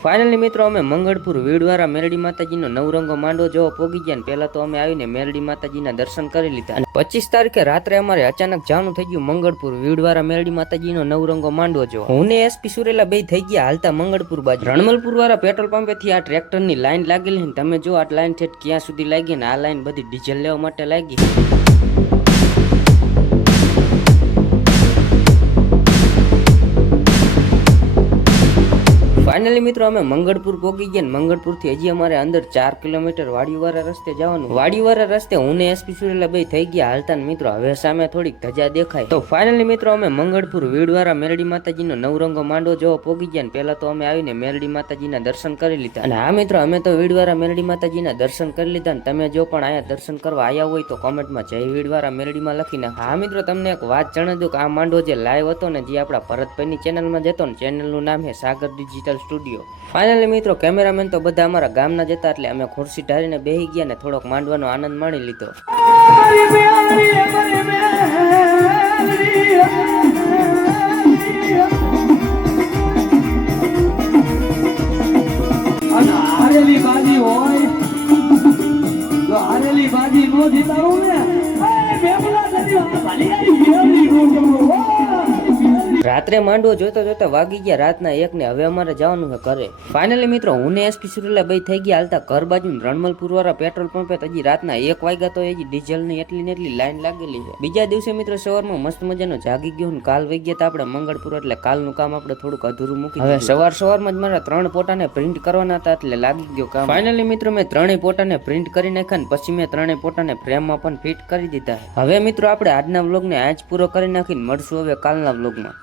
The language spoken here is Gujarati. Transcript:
ફાઇનલી મિત્રો અમે મંગળપુર વીડવાળા મેરડી માતાજીનો નવરંગો માંડવો જોવો પોગી ગયા ને પહેલા તો અમે આવીને મેરડી માતાજીના દર્શન કરી લીધા અને 25 તારીખે રાત્રે અમારે અચાનક જવાનું થઈ ગયું મંગળપુર વીડવાળા મેરડી માતાજીનો નવરંગો માંડવો જોવો. હું ને એસપી સુરેલા બે થઈ ગયા હાલતા મંગળપુર બાજુ. રણમલપુર વાળા પેટ્રોલ પંપે થી આ ટ્રેક્ટરની લાઈન લાગેલી ને તમે જો આ લાઈન ઠેઠ ક્યાં સુધી લાગી ને આ લાઈન બધી ડીઝલ લેવા માટે લાગી. ફાઇનલી મિત્રો અમે મંગળપુર પોગી ગયા ને મંગળપુર થી હજી અમારે અંદર 4 કિલોમીટર વાડીવાળા રસ્તે જવાનું. વાડીવાળા રસ્તે હું ને એસપી સુરેલા બે થઈ ગયા હાલતા ને મિત્રો હવે સામે થોડીક ધજા દેખાય. તો ફાઇનલી મિત્રો અમે મંગળપુર વીડવાળા મેરડી માતાજીનો નવરંગો માંડવો જોવો પોગી ગયા ને પહેલા તો અમે આવીને મેરડી માતાજીના દર્શન કરી લીધા. અને હા મિત્રો અમે તો વીડવાળા મેરડી માતાજીના દર્શન કરી લીધા ને તમે જો પણ અહીંયા દર્શન કરવા આવ્યા હોય તો કોમેન્ટમાં જય વીડવાળા મેરડીમાં લખી નાખ. હા મિત્રો તમને એક વાત જણાવી દઉં કે આ માંડવો જે લાઈવ હતો ને જે આપણા ભરતભાઈની ચેનલમાં જતો ને ચેનલનું નામ છે સાગર ડિજિટલ સ્ટુડિયો. ફાઇનલી મિત્રો કેમેરામેન તો બધા અમારા ગામના જતા એટલે અમે ખુરશી ઢાળીને બેહી ગયા ને થોડોક માંડવાનો આનંદ માણી લીધો. રાત્રે માંડવો જોતા જોતા વાગી ગયા રાતના 1 ને હવે અમારે જવાનું છે ઘરે. ફાઇનલી મિત્રો હું ને એસપી સુરેલા બે થઈ ગયા હાલતા ઘર બાજુ રણમલપુર વાળા પેટ્રોલ પંપે હજી રાતના 1 વાગ્યા તો હજી ડીઝલ ની એટલી ને એટલી લાઈન લાગેલી છે. બીજા દિવસે મિત્રો સવારમાં મસ્ત મજાનો જાગી ગયો ને કાલ વહી ગયા હતા આપણે મંગળપુર એટલે કાલનું કામ આપણે થોડુંક અધૂરું મૂકી. હવે સવારમાં જ મારા 3 પોટાને પ્રિન્ટ કરવાના હતા એટલે લાગી ગયો કામ. ફાઇનલી મિત્રો મેં 3 પોટાને પ્રિન્ટ કરી નાખ્યા ને પછી મેં 3 પોટાને ફ્રેમમાં પણ ફિટ કરી દીધા. હવે મિત્રો આપણે આજના વ્લોગને આજ પૂરો કરી નાખીને મળશું હવે કાલના વ્લોગમાં.